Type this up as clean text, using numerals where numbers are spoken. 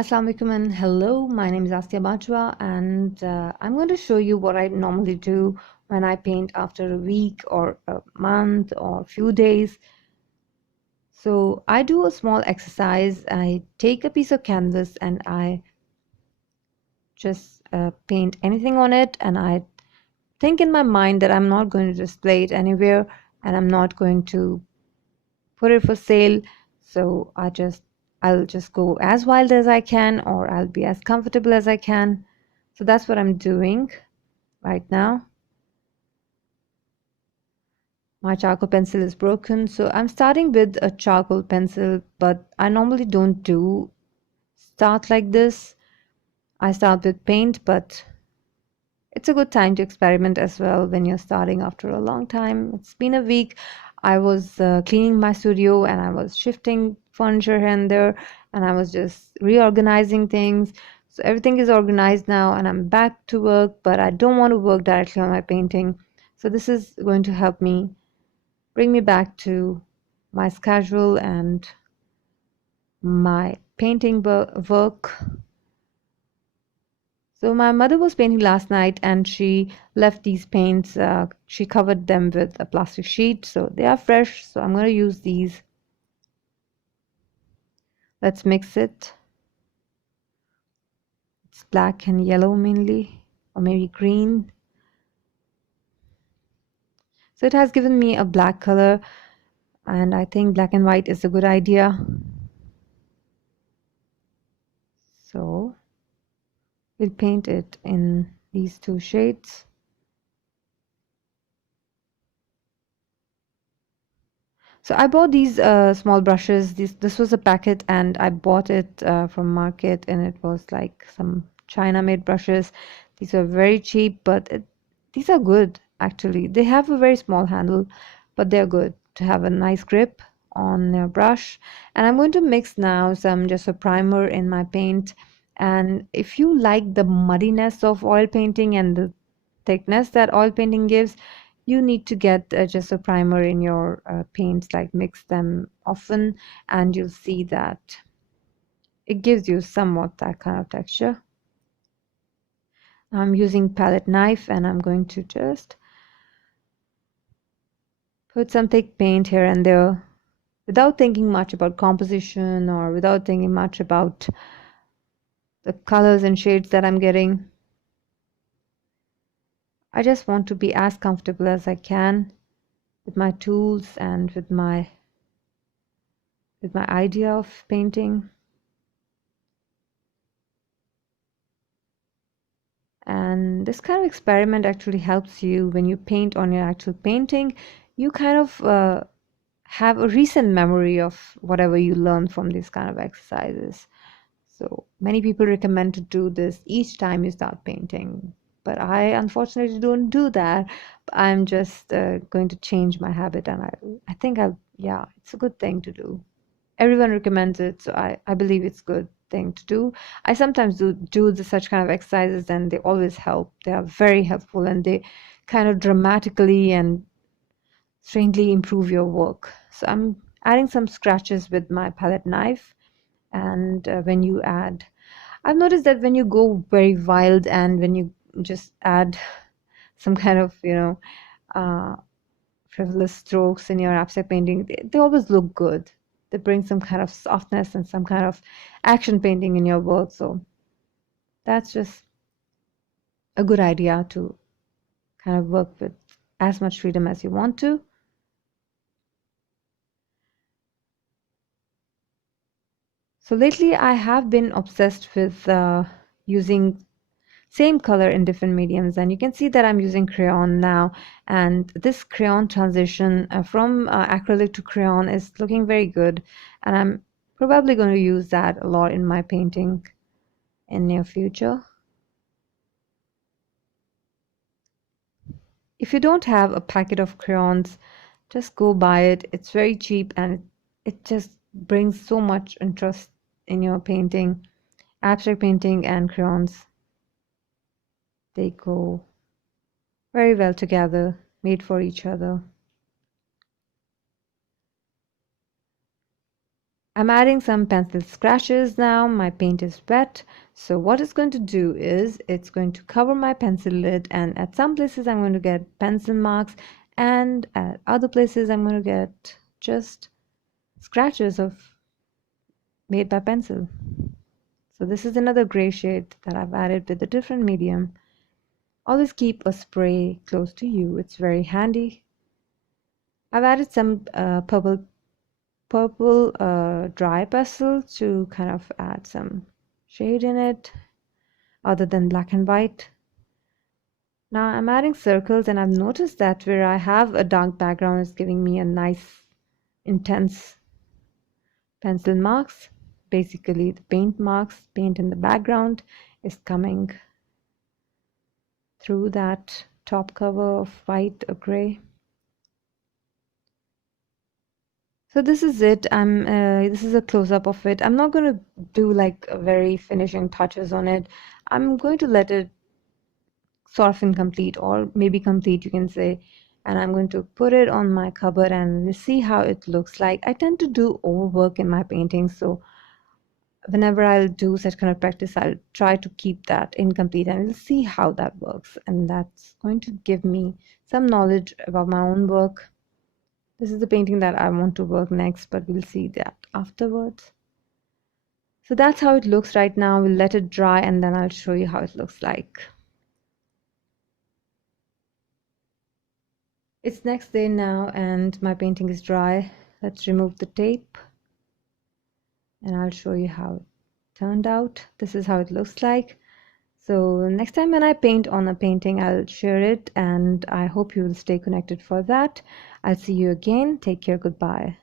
Assalamu alaikum and hello, my name is Asiya Bajwa and I'm going to show you what I normally do when I paint after a week or a month or a few days. So I do a small exercise. I take a piece of canvas and I just paint anything on it, and I think in my mind that I'm not going to display it anywhere and I'm not going to put it for sale. So I'll just go as wild as I can, or I'll be as comfortable as I can. So that's what I'm doing right now. My charcoal pencil is broken, so I'm starting with a charcoal pencil, but I normally don't do start like this. I start with paint, but it's a good time to experiment as well when you're starting after a long time. It's been a week. I was cleaning my studio and I was shifting furniture here and there, and I was just reorganizing things. So everything is organized now and I'm back to work, but I don't want to work directly on my painting. So this is going to help me bring me back to my schedule and my painting work. So my mother was painting last night and she left these paints, she covered them with a plastic sheet, so they are fresh, so I'm going to use these. Let's mix it. It's black and yellow mainly, or maybe green. So it has given me a black color, and I think black and white is a good idea. So we'll paint it in these two shades. So I bought these small brushes. This was a packet, and I bought it from market, and it was like some China-made brushes. These are very cheap, but these are good actually. They have a very small handle, but they're good to have a nice grip on your brush. And I'm going to mix now some just a primer in my paint. And if you like the muddiness of oil painting and the thickness that oil painting gives, you need to get just a primer in your paints, like mix them often, and you'll see that it gives you somewhat that kind of texture. I'm using palette knife and I'm going to just put some thick paint here and there without thinking much about composition or without thinking much about the colors and shades that I'm getting. I just want to be as comfortable as I can with my tools and with my idea of painting. And this kind of experiment actually helps you when you paint on your actual painting. You kind of have a recent memory of whatever you learn from these kind of exercises. So many people recommend to do this each time you start painting, but I unfortunately don't do that. I'm just going to change my habit, and I think yeah, it's a good thing to do. Everyone recommends it, so I believe it's good thing to do. I sometimes do such kind of exercises, and they always help. They are very helpful, and they kind of dramatically and strangely improve your work. So I'm adding some scratches with my palette knife, and when you add, I've noticed that when you go very wild and when you just add some kind of uh, frivolous strokes in your abstract painting, they always look good. They bring some kind of softness and some kind of action painting in your work. So that's just a good idea to kind of work with as much freedom as you want to. So lately I have been obsessed with using same color in different mediums, and you can see that I'm using crayon now, and this crayon transition from acrylic to crayon is looking very good, and I'm probably going to use that a lot in my painting in near future. If you don't have a packet of crayons, just go buy it. It's very cheap and it just brings so much interest in your painting. Abstract painting and crayons, they go very well together, made for each other. I'm adding some pencil scratches now. My paint is wet. So what it's going to do is it's going to cover my pencil lid, and at some places I'm going to get pencil marks, and at other places I'm going to get just scratches of made by pencil. So this is another gray shade that I've added with a different medium. Always keep a spray close to you. It's very handy. I've added some purple dry pastel to kind of add some shade in it other than black and white. Now I'm adding circles, and I've noticed that where I have a dark background, it's giving me a nice intense pencil marks. Basically the paint marks, paint in the background is coming through that top cover of white or gray. So this is it. This is a close-up of it. I'm not going to do like very finishing touches on it. I'm going to let it sort of incomplete, or maybe complete you can say, and I'm going to put it on my cupboard and we'll see how it looks like. I tend to do overwork in my paintings, so whenever I'll do such kind of practice, I'll try to keep that incomplete and we'll see how that works, and that's going to give me some knowledge about my own work. This is the painting that I want to work next, but we'll see that afterwards. So that's how it looks right now. We'll let it dry and then I'll show you how it looks like. It's next day now and my painting is dry. Let's remove the tape and I'll show you how it turned out. This is how it looks like. So next time when I paint on a painting, I'll share it, and I hope you will stay connected for that. I'll see you again. Take care. Goodbye.